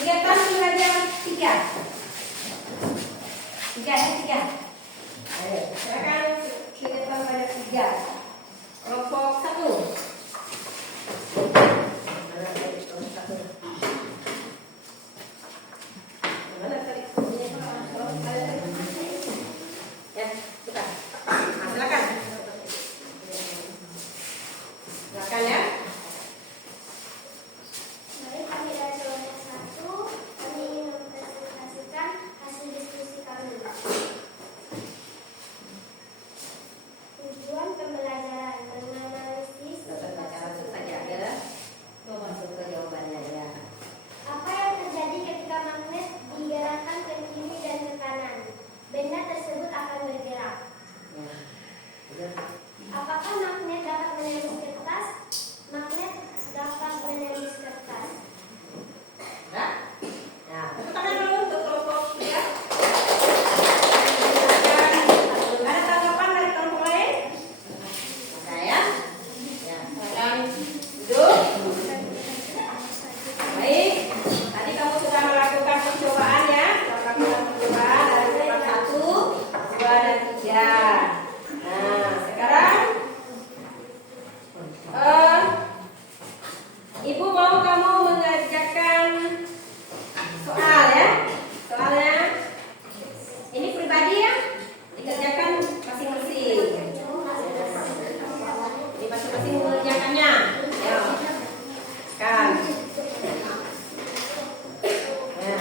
Kegiatan pembelajaran 3. 3. Ayo, silakan kegiatan pembelajaran 3. Kelompok 1. Mana tadi kelompok 1? Mana tadi? Ya, buka. Nah, silakan. Silakan ya. Mari kami dari kelompok 1, kami ingin mempresentasikan hasil diskusi kami. Tujuan pembelajaran menganalisis Baca langsung saja ya. Masuk ke jawabannya ya. apa yang terjadi ketika magnet digerakkan ke kiri dan ke kanan. Benda tersebut akan bergerak. Ya. Udah. Apakah magnet dapat menembus kertas? Magnet dapat menembus kertas. Udah? Nah, tepuk tangan dulu untuk kelompok 3. Ada tanggapan dari kelompok lain? Ada ya? Ya, silakan duduk. Baik, tadi kamu sudah melakukan percobaan ya, melakukan percobaan dari kelompok 1, 2, dan 3. Nah, sekarang Ibu mau kamu mengerjakan soal ya. Soalnya ini pribadi ya, dikerjakan masing-masing. Ini masing-masing mengerjakannya. Ya, kan. Ya.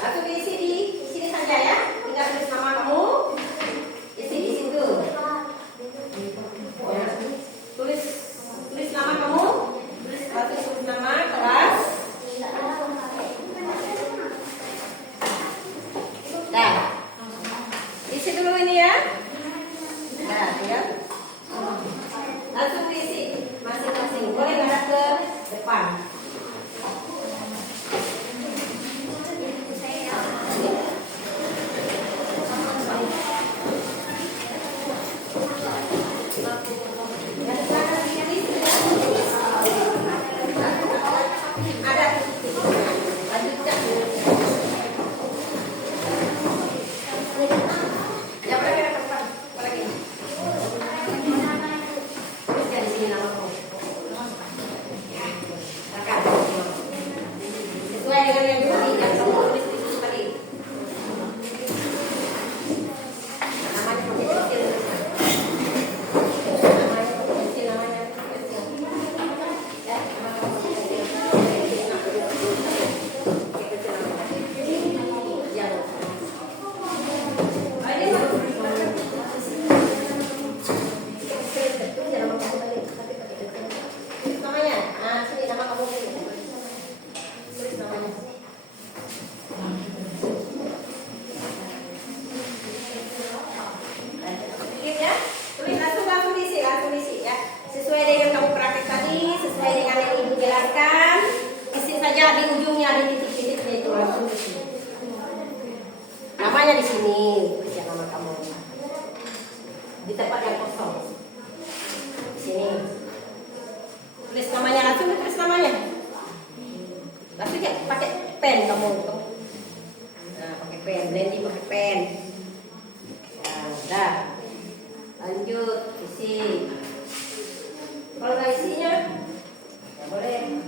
Langsung diisi di sini saja ya. Tinggal tulis nama kamu. Isi di situ. Ya. Tulis nama kamu. Tulis nama kelas. Dah. Isi dulu ini ya. Nah, ya. Langsung diisi masing-masing. Boleh ngadap ke depan. Sesuai dengan yang kamu tulis di situ tadi. Namanya pakai kecil. Namanya pakai kecil. Ya, nama kamu pakai kecil. Pakai kecil namanya. Jangan. Ayo, tulis namanya. Nah, sini nama kamu sini. Tulis namanya. Sedikit ya. Tulis langsung diisi ya. Sesuai dengan kamu praktek tadi, sesuai dengan yang ibu jelaskan. Isi saja di ujungnya di titik-titiknya itu langsung isi. Namanya di sini, tulis ya nama kamu. Di tempat yang kosong. Di sini. Tulis namanya langsung, tulis namanya. Langsung ya pakai pen kamu. Nah, pakai pen, blending pakai pen. Ya, udah. Lanjut isi. Kalau nggak isinya, ya boleh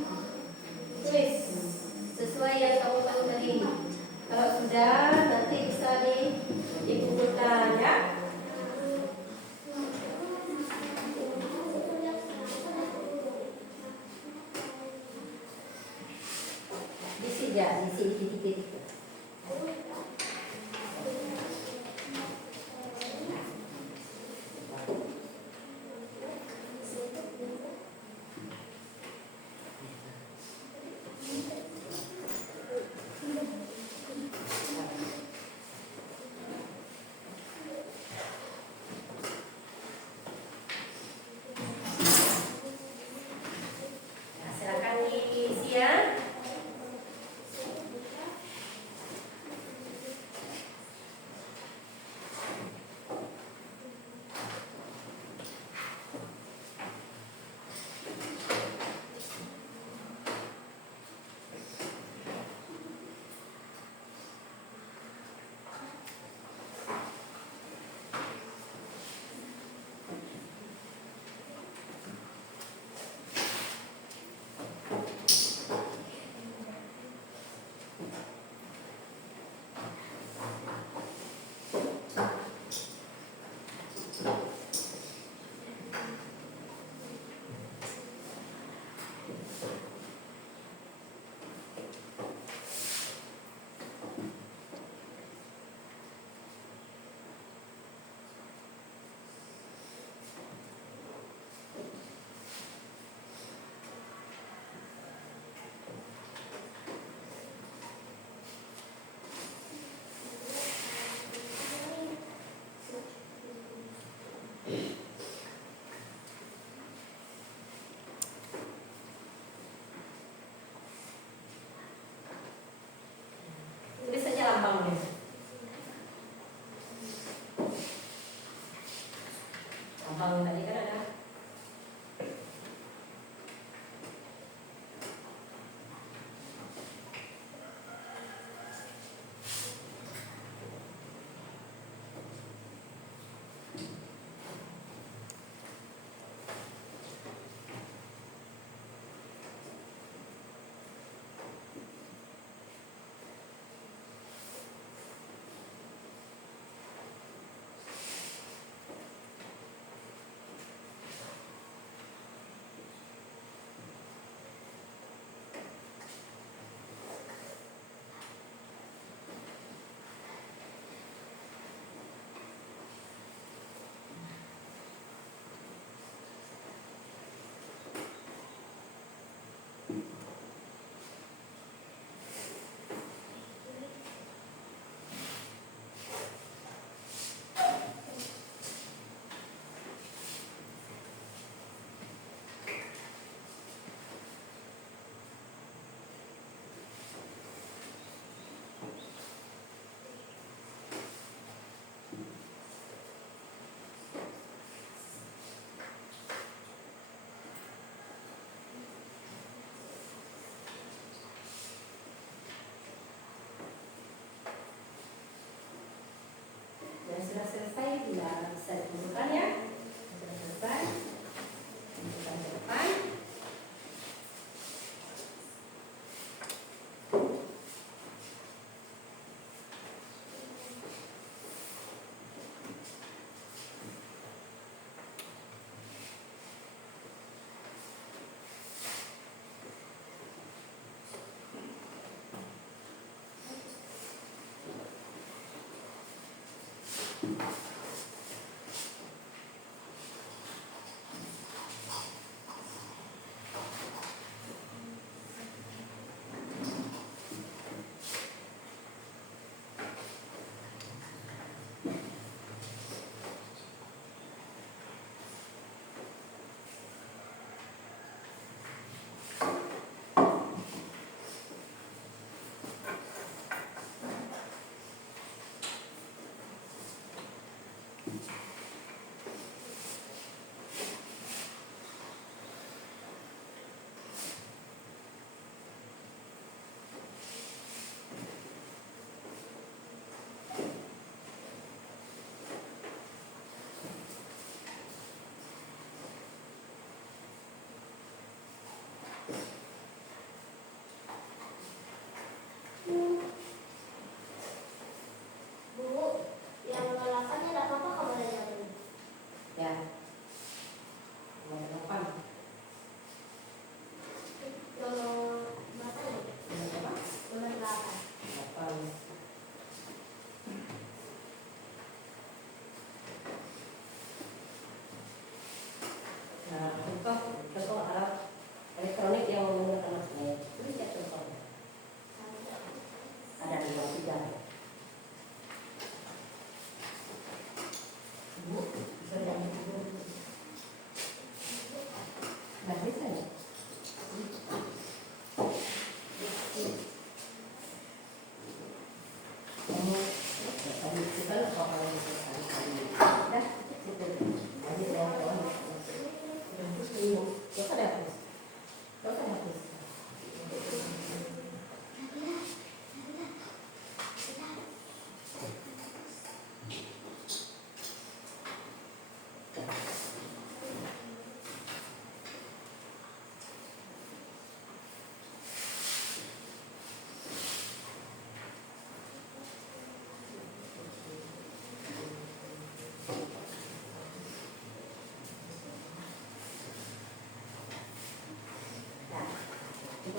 tulis sesuai yang kamu tahu tadi. Kalau sudah, nanti bisa dikumpulkan ya. Diisi ya, diisi titik-titik.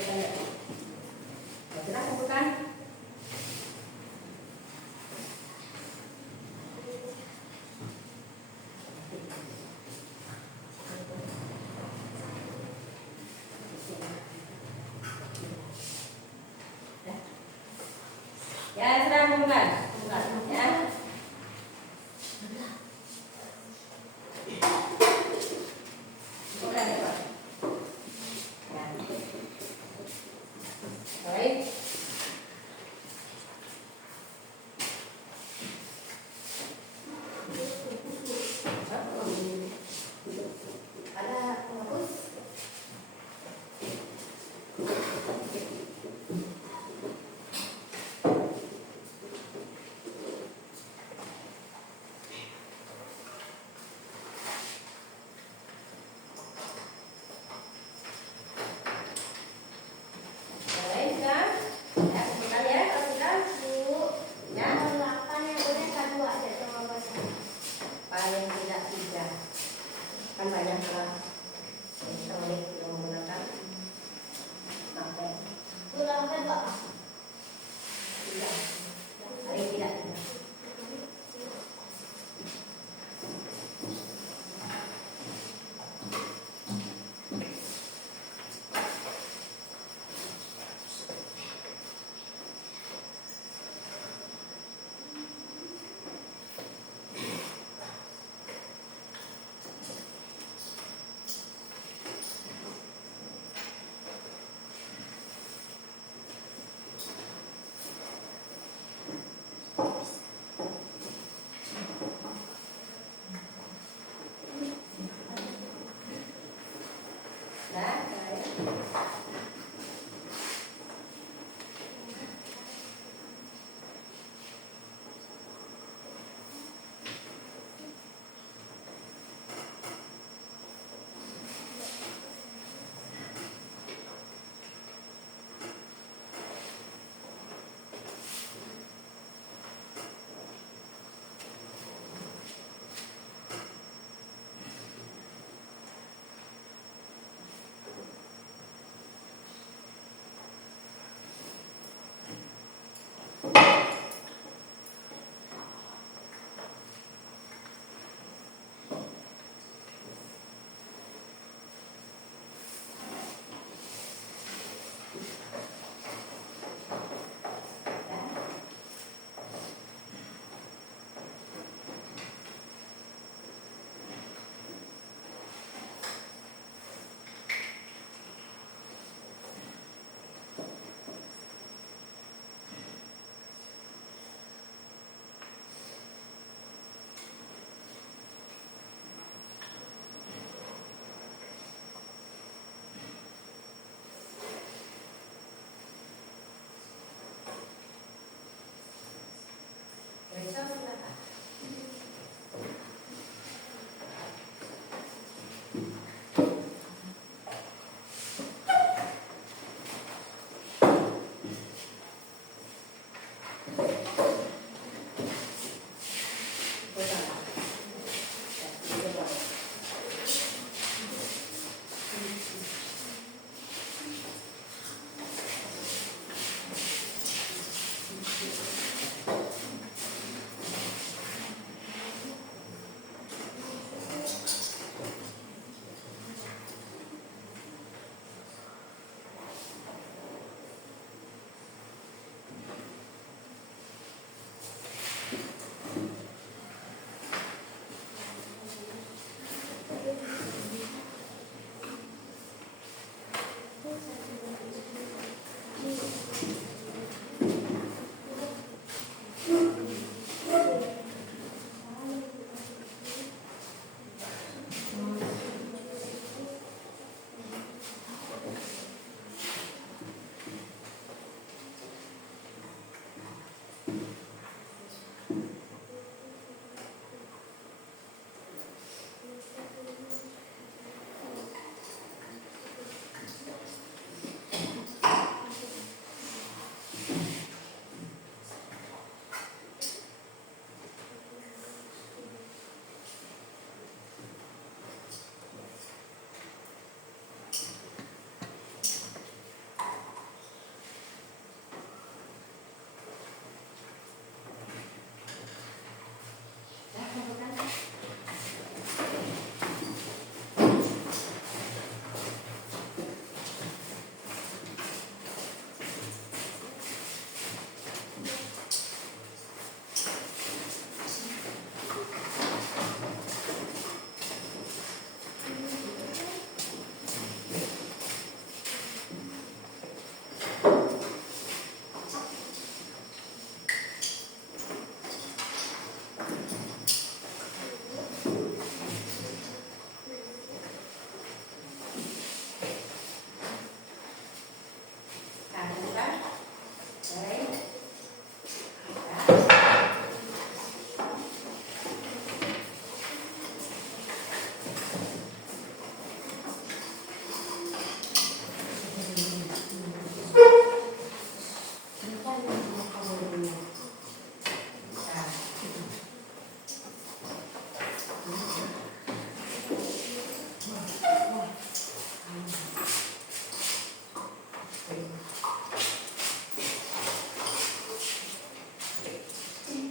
Kumpulkan ya. Sudah kumpulkan. Ya, sudah kumpulkan. Kumpulkan ya. Kumpulkan ya, Pak. Ya. Baik. Ada penghapus. Baik, sudah. Ya, kumpulkan ya, kalau sudah. Bu, Ya. nomor 8 yang benar kan 2 ada jawabannya. Paling tidak 3. Kan banyak lah elektronik yang menggunakan HP. Bu, nomor 2. 3. Paling tidak 3. Nah, baik.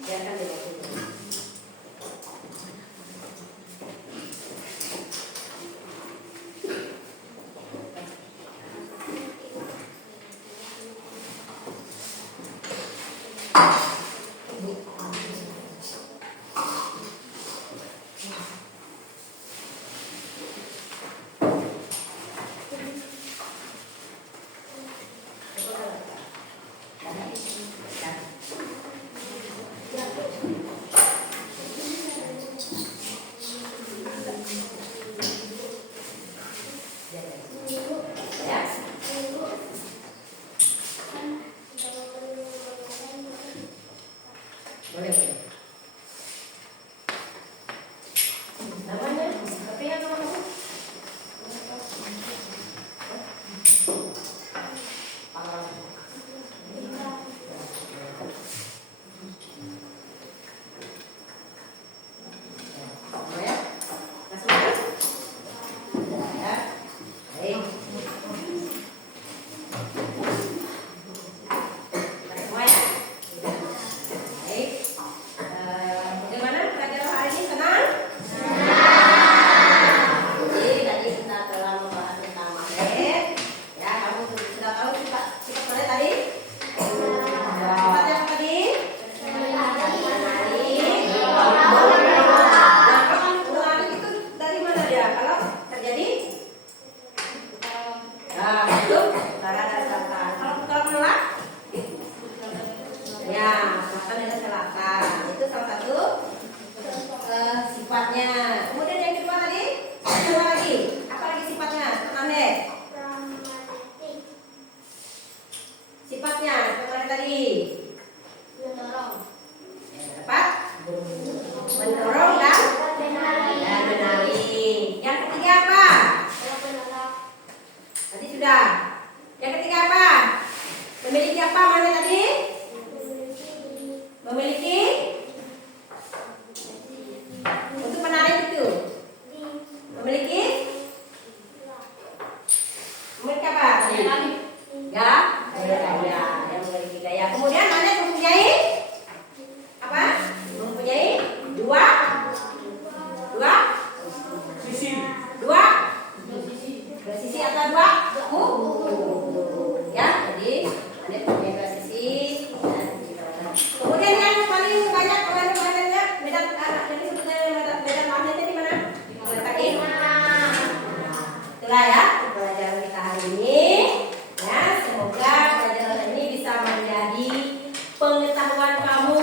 Biarkan dia dulu. Ya. Boleh, boleh. Namanya, tapi yang nama kamu? Sama ya? Langsung ya? Ya. Baik. Semua ya? Baik. Bagaimana pelajaran hari ini? Senang? Jadi tadi kita telah membahas tentang magnet. Ya, kamu sudah tahu sifat magnet tadi? Sifatnya apa tadi? Menarik itu dari mana dia? Kalau terjadi? Nah, itu utara dan selatan. Kalau menolak? Ya, selatan dan selatan. Itu salah satu sifatnya. Kemudian yang kedua tadi, apa lagi? Apa lagi sifatnya? Magnet. Sifatnya, kemarin tadi. Yang dapat mendorong dan menarik. Yang ketiga apa? Tadi sudah. Yang ketiga apa? Memiliki apa magnet tadi? Memiliki untuk menarik itu. Memiliki apa? Ya, gaya. Yang memiliki gaya. Kemudian magnet mempunyai apa? Mempunyai dua Sisi. sisi atau dua ya. Jadi magnet mempunyai dua sisi. Kemudian yang paling banyak magnetnya medan jadi sebetulnya medan magnetnya di mana? Tadi. Itulah ya pelajaran kita hari ini. Ya, semoga pelajaran ini bisa menjadi pengetahuan kamu,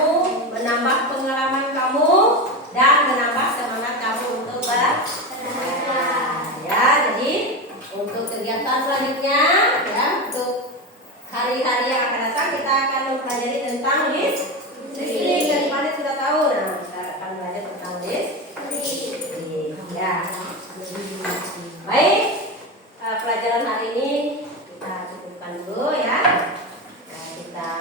menambah pengalaman kamu, dan menambah semangat kamu untuk belajar. Ya, jadi untuk kegiatan selanjutnya, ya, untuk hari-hari yang akan datang kita akan mempelajari tentang listrik. Dari mana sudah tahu? Nah, kita akan belajar tentang listrik. Ya. Baik, pelajaran hari ini kita cukupkan dulu ya. Nah, kita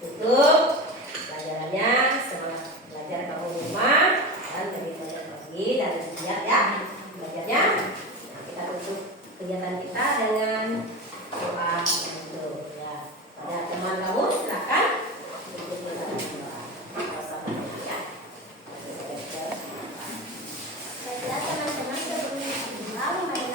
tutup pelajarannya. Semangat belajar kamu di rumah dan lebih banyak lagi dan lihat ya belajarnya. Nah, kita tutup kegiatan kita dengan doa dulu ya. Pada teman kamu silakan untuk berdoa. Ya. Baiklah teman-teman, sebelum kita mulai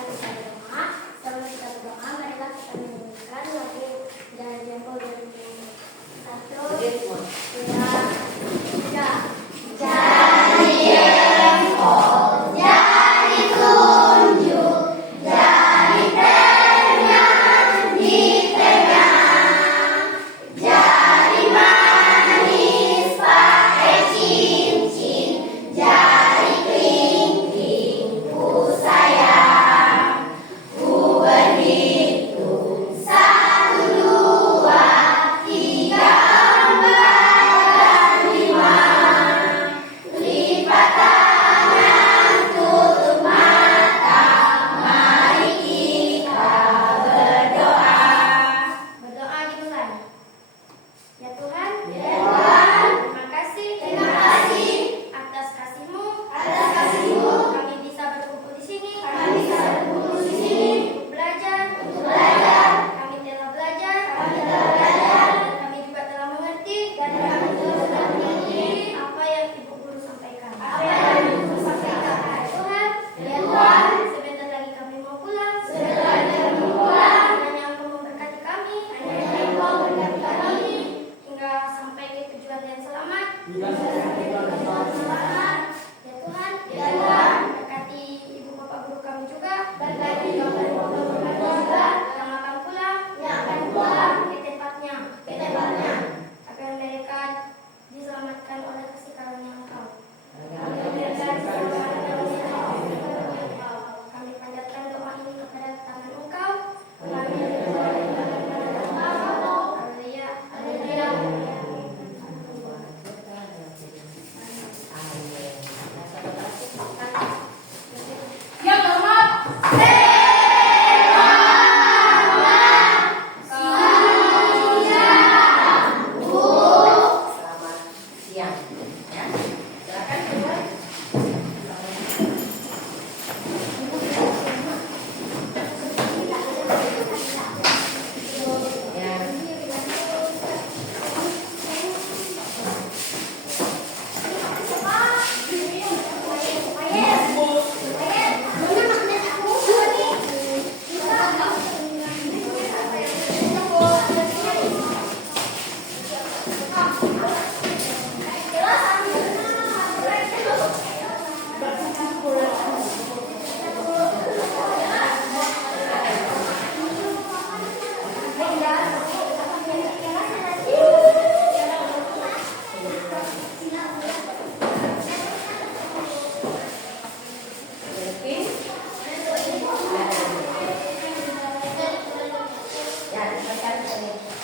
berikan ke meja.